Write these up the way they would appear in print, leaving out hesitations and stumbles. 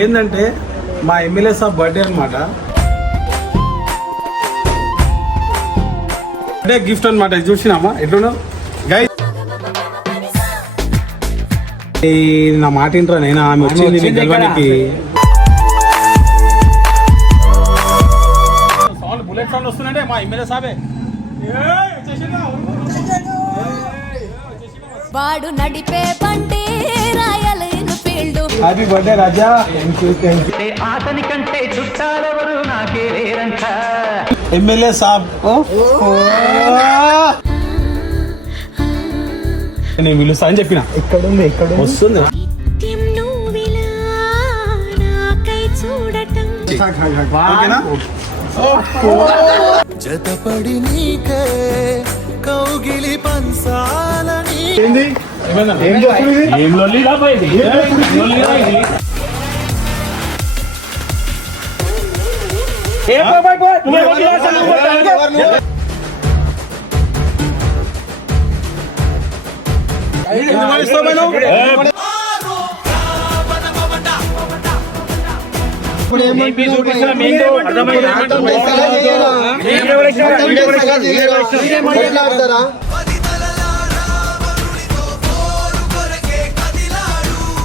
ఏంటంటే మా ఎమ్మెల్యే సాబ్ బర్త్డే అనమాట. బర్త్డే గిఫ్ట్ అనమాట. చూసినామా ఎట్లున్నా గైస్. నా మాట ఇంట్రా నైనా ఆమె వచ్చింది గెలవడానికి. బుల్లెట్ సౌండ్ వస్తుందంటే మా ఎమ్మెల్యే సాబే వాడు నడిపే బండి రాయల్ ఎన్ఫీల్డ్. హ్యాపీ బర్త్డే రాజా. అతని కంటే చుట్టాలెవరు నాకే లేరంట. ఎమ్మెల్యే సాబ్ నేను పిలుస్తా అని చెప్పిన. ఎక్కడుంది వస్తుంది. జతపడి నీకే కౌగిలి పంచాలని. ఏం లొల్లిరా బాయ్ ఇది? లొల్లిరా ఇది?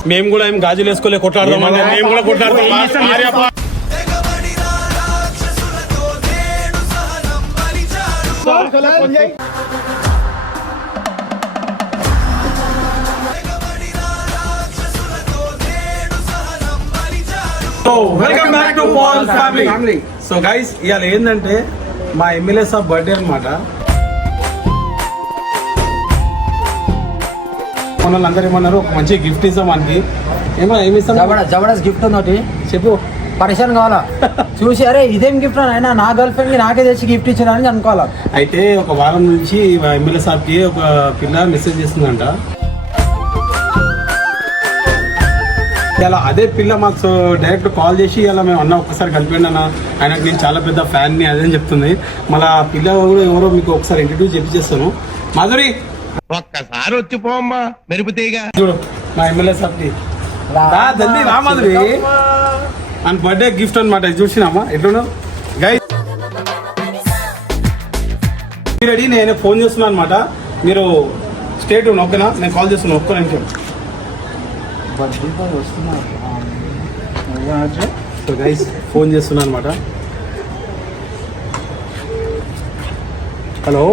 మేము కూడా ఏం గాజులు వేసుకోలే కొట్లాడదాం. మేము కూడా కొట్లాడతాం. Welcome back to Paul family. So guys ఇవాళ ఏంటంటే మా ఎమ్మెల్యే సాబ్ బర్త్డే అనమాట. అందరూ ఏమన్నారు ఒక మంచి గిఫ్ట్ ఇస్తాం మనకి. ఏమి ఇస్తాం? జబర్దస్త్ గిఫ్ట్ ఉంది చెప్పు. పరిశ్రమ కావాలా చూసి అరే ఇదేం గిఫ్ట్ అయినా నా గర్ల్ ఫ్రెండ్ కి నాకే తెచ్చి గిఫ్ట్ ఇచ్చానని అనుకోవాలా. అయితే ఒక వారం నుంచి మా ఎమ్మెల్యే సాబ్కి ఒక పిల్ల మెసేజ్ చేస్తుందంట. ఇలా అదే పిల్ల మాకు డైరెక్ట్ కాల్ చేసి ఇలా మేము అన్న ఒక్కసారి కలిపండి అన్న, ఆయనకు నేను చాలా పెద్ద ఫ్యాన్ని అదని చెప్తుంది. మళ్ళీ ఆ పిల్ల కూడా ఎవరో మీకు ఒకసారి ఇంట్రడ్యూస్ చేపిస్తాను. మాధురి ఒక్కసారి వచ్చిపోమ్మా మెరుపుతీగా చూడు మా ఎమ్మెల్యే సాబ్కి జల్దీ రా మాధురి. అండ్ బర్త్డే గిఫ్ట్ అనమాట. చూసినామా ఎట్లున్నా గైస్. రెడీ. నేను ఫోన్ చేస్తున్నాను అనమాట. మీరు స్టేట్ ఓకేనా? నేను కాల్ చేస్తున్నాను. ఒక్క నిమిషం. సో గైస్ ఫోన్ చేస్తున్నా అనమాట. హలో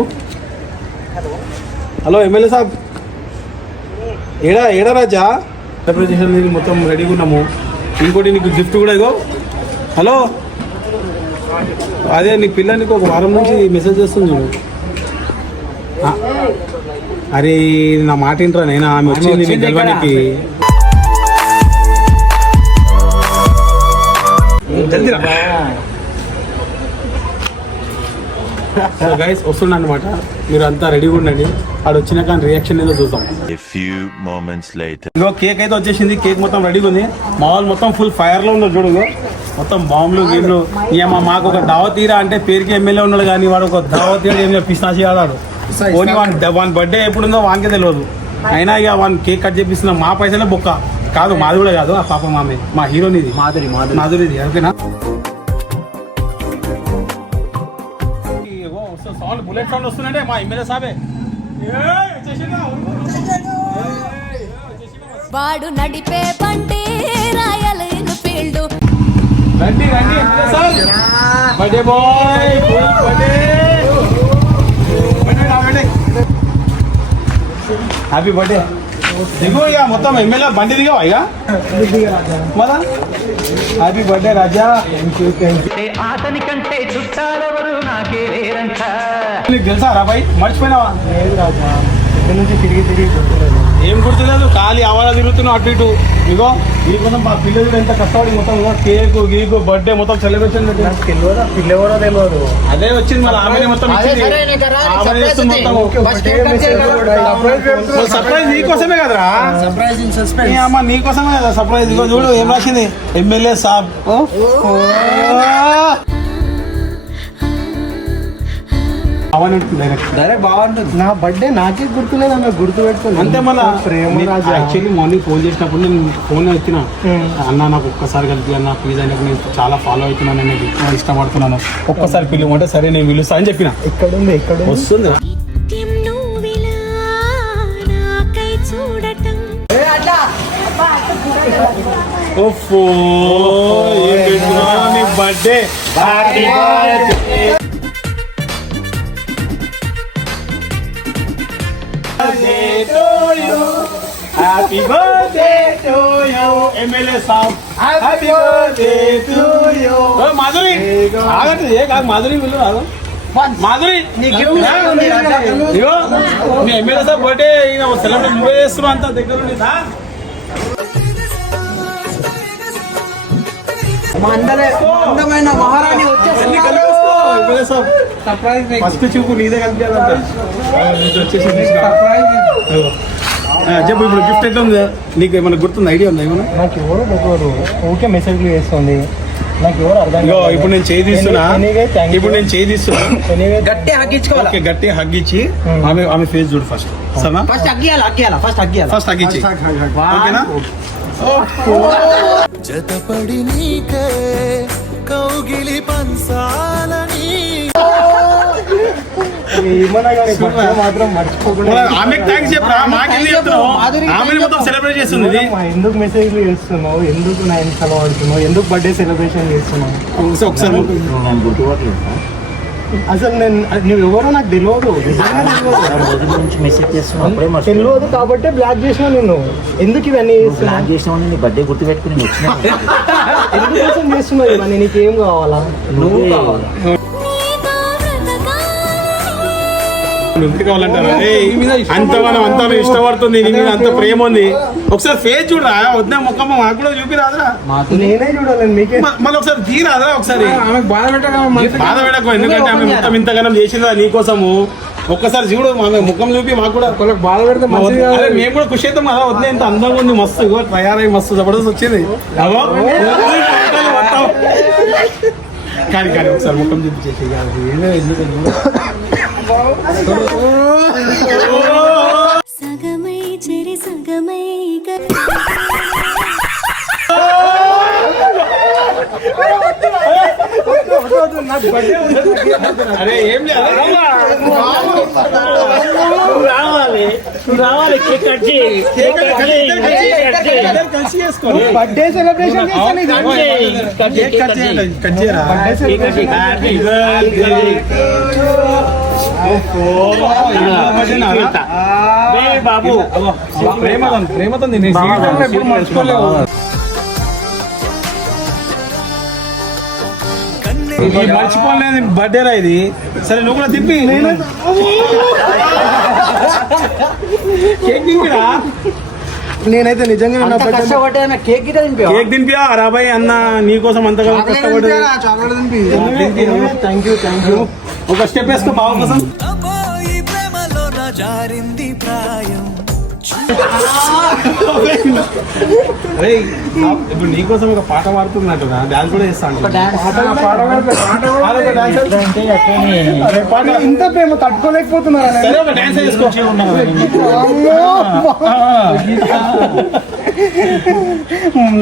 హలో ఎమ్మెల్యే సాబ్. ఏడా రాజా సెలబ్రేషన్ మొత్తం రెడీగా ఉన్నాము. ఇంకోటి నీకు గిఫ్ట్ కూడా ఇగో. హలో అదే నీ పిల్ల నీకు ఒక వారం నుంచి మెసేజ్ చేస్తుంది చూడు. అరే నా మాట ఇంట్రా నైనా ఆమె వచ్చింది నీ గెలవడానికి. సో గైస్ వస్తుండ అనమాట. మీరు అంతా రెడీగా ఉండండి. ఆడు వచ్చిన కానీ రియాక్షన్ ఏదో చూద్దాం. ఇగో కేక్ అయితే వచ్చేసింది. కేక్ మొత్తం రెడీగా ఉంది. మా వాళ్ళు మొత్తం ఫుల్ ఫైర్ లో ఉన్నారు చూడు. మొత్తం బాంబులు గేమ్లు. ఇక మాకు ఒక దావత్ తీరా అంటే పేరుకి ఎమ్మెల్యే ఉన్నాడు కానీ వాడు ఒక దావత్ తీరా ఏం పిస్తాచి కాదాడు. ఓన్లీ వాన్ బర్త్డే ఎప్పుడుందో వానికే తెలియదు. అయినా ఇక వాన్ కేక్ కట్ చేపిస్తున్నాం. మా పైసలే బొక్క కాదు. మాది కూడా కాదు. ఆ పాప మామే మా హీరోనిది మాధురిది. ఓకేనా? సౌండ్ బుల్లెట్ సౌండ్ వస్తుందంటే మా ఎమ్మెల్యే సాబే. వాడు నడిపే బండి రాయల్ ఎన్ఫీల్డ్. రండి బర్త్డే బాయ్. Happy birthday. దిగు ఇక మొత్తం ఎమ్మెల్యే బండి దిగావా ఇక మళ్ళా. హ్యాపీ బర్త్డే రాజా. అతని కంటే చుట్టాలెవరు నాకే లేరంట. నీకు తెలుసా రాబాయ్? మర్చిపోయినావా? లేదు రాజా, ఇక్కడ నుంచి తిరిగి ఏం గుర్తులేదు. ఖాళీ అవాలా తిరుగుతున్నావు అటు ఇటు. ఇగో దీనికోసం మా పిల్లలు ఎంత కష్టపడి మొత్తం కేక్ గీకు బర్త్డే మొత్తం సెలబ్రేషన్ తెలియదా? పిల్ల కూడా తెలియదు. అదే వచ్చింది. మళ్ళీ ఆమె మొత్తం సర్ప్రైజ్ నీకోసమే కదరా. అమ్మ నీకోసమే కదా సర్ప్రైజ్. ఇగో చూడు ఏం రాసింది. ఎమ్మెల్యే సాబ్. అవన్నీ డైరెక్ట్ డైరెక్ట్ బాగుంటుంది. నా బర్త్డే నాకే గుర్తులేదు అన్న, గుర్తు పెట్టుకోలేదు. అంతే మళ్ళా ప్రేమ రాజా. యాక్చువల్లీ మార్నింగ్ ఫోన్ చేసినప్పుడు నేను ఫోన్ ఎత్తిన, అన్న నాకు ఒక్కసారి కలిపి అన్న ప్లీజ్ అని నేను చాలా ఫాలో అవుతున్నాను, నేను ఎక్కువ ఇష్టపడుతున్నాను, ఒక్కసారి పిలువమంటే సరే నేను పిలుస్తా అని చెప్పిన. ఎక్కడుంది ఎక్కడ వస్తుంది ఓఫో ఏం పెట్టుకున్నావు నీ birthday happy birthday happy birthday to you MLA సాబ్ happy birthday to you Madhuri ఆగట్టు ఏ కాదు మాధురి వీళ్ళు రాదు మాధురి ఇగో మీ ఎమ్మెల్యే సాబ్ బర్త్డే ఈయన సెలబ్రేట్ నువ్వే చేస్తున్నావు అంత దగ్గర నుండి దా. మా అందమైన మహారాణి వచ్చేసి ఫస్ట్ చూపు నీదే కనిపించాలంట వచ్చేసి చెప్పు ఇప్పుడు గిఫ్ట్ ఎట్లా ఉంది నీకు ఏమైనా గుర్తుంది, ఐడియా ఉందా ఏమన్నా? నాకు ఎవరో ఒకరు ఊరికే మెసేజ్లు చేస్తుంది, నాకు ఎవరు అర్థం ఇగో ఇప్పుడు నేను చేయి తీస్తున్నా, ఇప్పుడు నేను చేయి తీస్తున్నా, గట్టి హగ్గించుకోవాలి. ఓకే గట్టి హగ్ ఇచ్చి ఆమె ఫేస్ చూడు ఫస్ట్ సరేనా? ఫస్ట్ హగ్గియాలి ఫస్ట్ హగ్ ఇచ్చి ఓకేనా? జతపడి నీకే కౌగిలి పంచాలని ఏమన్నా కానీ మాత్రం మర్చిపోకుండా. ఆమెకు థ్యాంక్స్ చెప్పరా, మాకెళ్ళి చెప్తున్నావు, ఆమె మొత్తం సెలబ్రేట్ చేస్తుంది ఇది. ఎందుకు మెసేజ్లు చేస్తున్నావు, ఎందుకు నా ఇన్స్టాల్ వాడుతున్నావు, ఎందుకు బర్త్డే సెలబ్రేషన్ చేస్తున్నావు? ఒకసారి అసలు నువ్వు ఎవరో నాకు తెలియదు, తెలియదు కాబట్టి బ్లాక్ చేసిన నేను. ఎందుకు ఇవన్నీ చేస్తున్నావు, బర్త్డే గుర్తు పెట్టుకుని వచ్చిన ఎందుకోసం చేస్తున్నావు ఇవన్నీ? నీకేం కావాలా? నువ్వు కావాలి. ఎందుకు కావాలంటారా? అంత ఇష్టపడుతుంది నీ మీద, అంత ప్రేమ ఉంది. ఒకసారి ఫేస్ చూడరా, వద్దా ముఖమ్మ మాకు కూడా చూపి రాదురా, నేనే చూడాలని మీకే. మళ్ళీ ఒకసారి తీరాదురా, ఒకసారి ఆమెకు బాధ బాధ పెట్టకు, ఎందుకంటే ఆమె మొత్తం ఇంతగానం చేసిందా నీకోసము. ఒక్కసారి చూడు ఆమె ముఖం చూపి మాకు కూడా బాధ పెడితే అరే మేము కూడా ఖుషి అవుతాం కదా, వద్దే ఇంత అందంగా ఉంది, మస్తు తయారై మస్తు జబర్దస్త్ వచ్చింది. కానీ కానీ ఒకసారి ముఖం చూపించేసి సగమై చెరి సగమై అరే ఏం లేదు రావాలి కేక్ కట్ కలిసి చేసుకోండి. బర్త్డే సెలబ్రేషన్ బాబు ప్రేమతో ఎప్పుడు మర్చిపోలేవు. మర్చిపోలేదు బర్త్డే రా ఇది. సరే నువ్వు కూడా తిప్పి కేక్ తింపిరా. నేనైతే నిజంగా నా బర్త్డే కష్టపడ్డా కేక్ గిట్ట కేక్ తినిపియా రాబాయ్ అన్న, నీకోసం అంతగా కష్టపడి. Thank you. ఒక స్టెప్ వేసుకో బావ కోసం. అరే ఇప్పుడు నీకోసం ఒక పాట పాడుతున్నట్టు డాన్స్ కూడా చేస్తాను. ఇంత ప్రేమ తట్టుకోలేకపోతున్నారా? సరే ఒక డాన్స్ చేసుకో.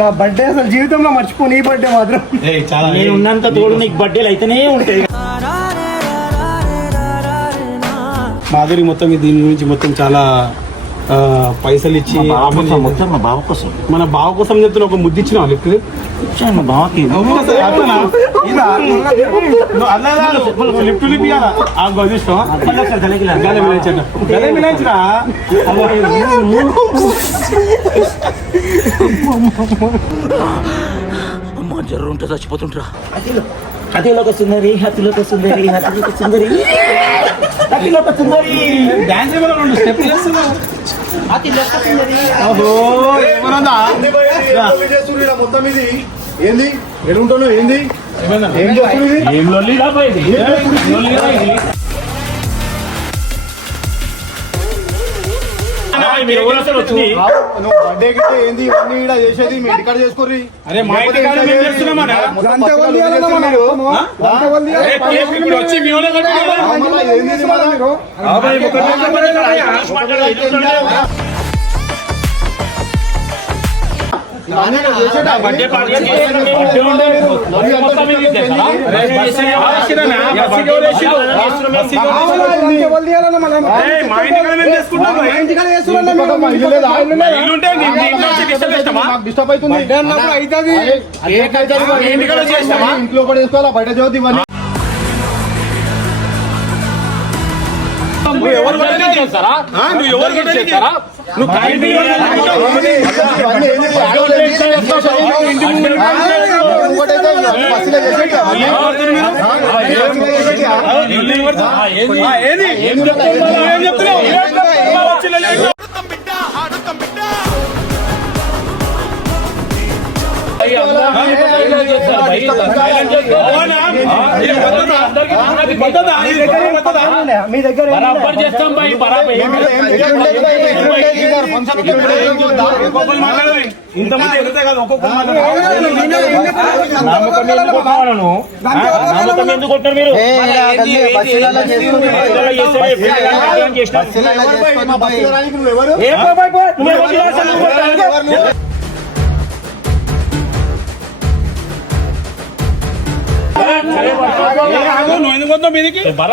నా బర్త్డే అసలు జీవితంలో మర్చిపోను, ఈ బర్త్డే మాత్రం. చాలా నేను ఉన్నంత తోడు నీకు బర్త్డేలు అయితేనే ఉంటాయి. మాధురి మొత్తం దీని గురించి మొత్తం చాలా పైసలు ఇచ్చి మొత్తం మా బావ కోసం, మన బావ కోసం చెప్తున్నా. ఒక ముద్దు ఇచ్చిన లిఫ్ట్ ఇచ్చాను మా బావకి. లిఫ్ట్ లిపియాలా గదే మిలాయించరా. అమ్మ జర్రు ఉంటే చచ్చిపోతుంటరా. హతిలోక సుందరి హతిలోక సుందరి హతిలోక సుందరి హతిలోక సుందరి డాన్స్ ఏమైనా రెండు స్టెప్ చేస్తున్నావు. మొత్తం ఇది ఏంది? ఎడుంటాను ఏంది? ఏం లొల్లి రాబోయేది. మీరు ఎవరు అసలు వచ్చి నువ్వు బర్త్డే గిట్టే ఏంది ఇవన్నీ ఈడ చేసేది మీ ఇంటికాడ చేసుకోర్రి. అరే మా ఇంటి కాడ మేము చేస్తున్నామన్నా. అరే కేక్ ఇప్పుడు వచ్చి మీ వాళ్ళే కట్టుకోవాలి. ఏంది ఇది మళ్ళా? బర్త్డే పార్టీ చేసిన మొత్తం మీరు చేస్తారా? మా ఇంటి కాడ మేము చేసుకుంటాం. ఇల్లు ఉంటే నీ ఇంట్లో వచ్చి డిస్టర్బ్ చేస్తామా? డిస్టర్బ్ అవుతుంది. ఇంటి కాడ చేస్తామా? ఇంట్లో కూడా చేసుకోవాలా, బయట చదువుతుంది ఇవన్నీ. నువ్వు ఎవరు కొట్టడానికి చేస్తారా? నువ్వు ఎవరు కొట్టడానికి చేస్తారా? నువ్వు కాయి బియ్యం ఇవన్నీ ఏంది? ఆడవాళ్ళు ఏంది? ఇంకోటైతే బస్సులో చేసేది అవన్నీ. ఏది ఏం చెప్తున్నావు? మీ దగ్గర బరాబర్ చేస్తాం బాయ్, బరాబర్. ఇంతమంది ఎదుగుతా కాదు ఒక్కొక్కరు మాట్లాడాలి. నమ్మకం ఎందుకు కొట్టారు నువ్వు? నమ్మకం ఎందుకు కొట్టారు మీరు? నువ్వు ఎందుకు వద్దావు మీదికి? ఇక్కడ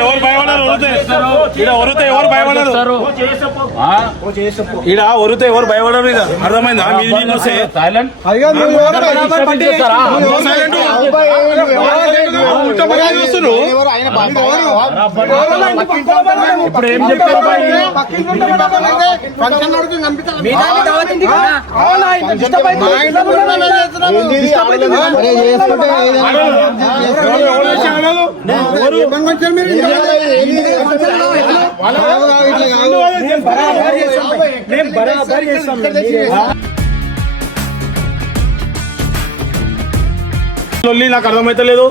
ఎవరు భయపడరు? ఇక్కడ ఒరితే ఎవరు భయపడరు? ఇక్కడ ఒరితే ఎవరు భయపడరు? ఇది అర్థమైందా? మీది మీకు వస్తే సైలెంట్. ఇప్పుడు ఏం చెప్తారు బాయ్? నాకు అర్థమైతలేదు.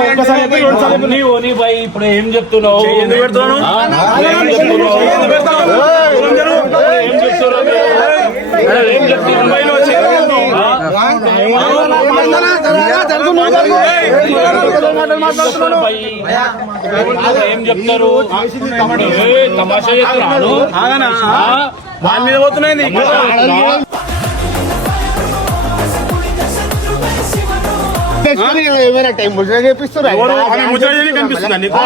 ఒక్కసారి చెప్పి రెండుసార్లు చెప్పి నీవు నీ బాయ్ ఇప్పుడు ఏం చెప్తున్నావు? ఎందుకు పెడుతున్నాను? ఏం చెప్తున్నావు? ఏం చెప్తున్నావు? ఏం చెప్తున్నావు? ఏం చెప్తారు? తమాషా చేస్తున్నాడు. వాళ్ళ మీద పోతున్నాయి. ఏమైనా టైం ముచ్చట చేపిస్తారు. ముచ్చట కనిపిస్తుందా నీకు?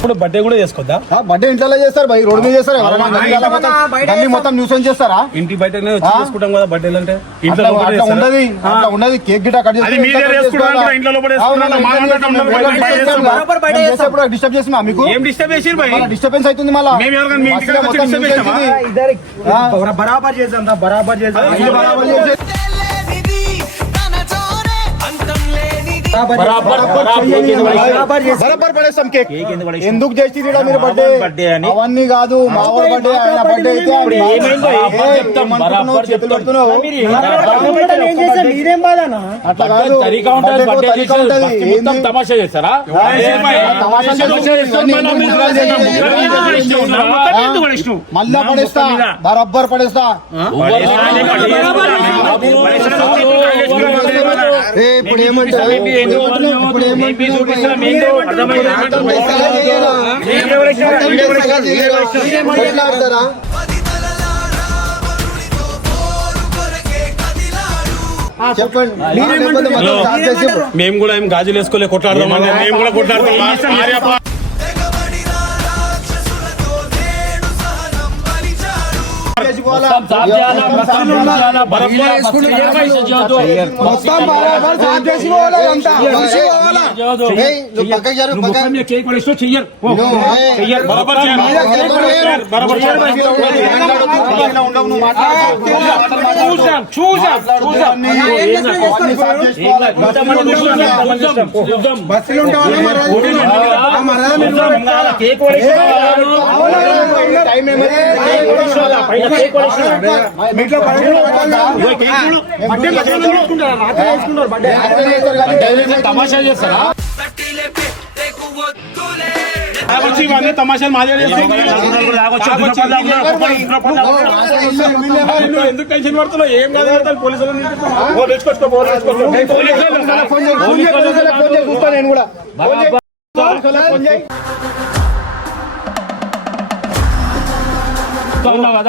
ఇప్పుడు బర్త్డే కూడా చేసుకోద్దా? బర్త్డే ఇంట్లో చేస్తారు బయట రోడ్ మీద చేస్తారు. ఎవరైనా మొత్తం న్యూసెన్స్ చేస్తారా? ఇంటి బయటనే వచ్చి చేసుకుంటాం కదా బర్త్డేలు అంటే. అట్లా ఉండదు. కేక్ గిట్ట కట్ అది మీ దగ్గర చేసుకుంటాం కూడా ఇంట్లో లోపల చేసుకుంటాం. మా చేసేప్పుడు డిస్టర్బ్ చేసినా మీకు? ఏం డిస్టర్బ్ చేసి డిస్టర్బెన్స్ అవుతుంది మళ్ళీ. మేము ఎవరికైనా మీ ఇంటికి వచ్చి డిస్టర్బ్ చేస్తామా? బరాబర్ చేద్దాం, బరాబర్ చేద్దాం. బరాబర్ పడేస్తాం కేక్. ఎందుకు చేసి మీరు బర్త్డే అని? అవన్నీ కాదు, మా బర్త్డే ఆయన బర్త్డే అయితే చేతులు పెడుతున్నావు. మీరేం బాధనా? అట్లా కాదు, తరీకా ఉంటుంది. మొత్తం తమాషా చేస్తారా? మళ్ళా పడేస్తా, బరాబర్ పడేస్తా. ఇప్పుడు ఏమంటారు? చెప్పండి. మేము కూడా ఏం గాజులు వేసుకోలే కొట్లాడదాం అంటే మేము కూడా కొట్లాడతాం. మొత్తం ఏయ్, నువ్వు పక్కకి జరుగు, నువ్వు పక్కకి. ముఖం మీద కేక్ పడేస్తూ చెయ్యరు నువ్వు, ఏయ్, చెయ్యరు బరాబర్ చేయాలి. బరాబర్ చేయాలి. ఇలా ఉండవు, నువ్వు మాట్లాడు. చూసాం చూసాం చూసాం బస్సులో ఉంటావా కేక్ పడేసి టైం ఏమైంది? పైన కేక్ పడేసి తమాషా చేస్తారా? వచ్చి ఇవన్నీ తమాషాలు ఎందుకు టెన్షన్ పడుతున్నావు? ఏం కాదు పోలీసులు ఫోన్ చేయి, చూస్తా నేను కూడా. కదా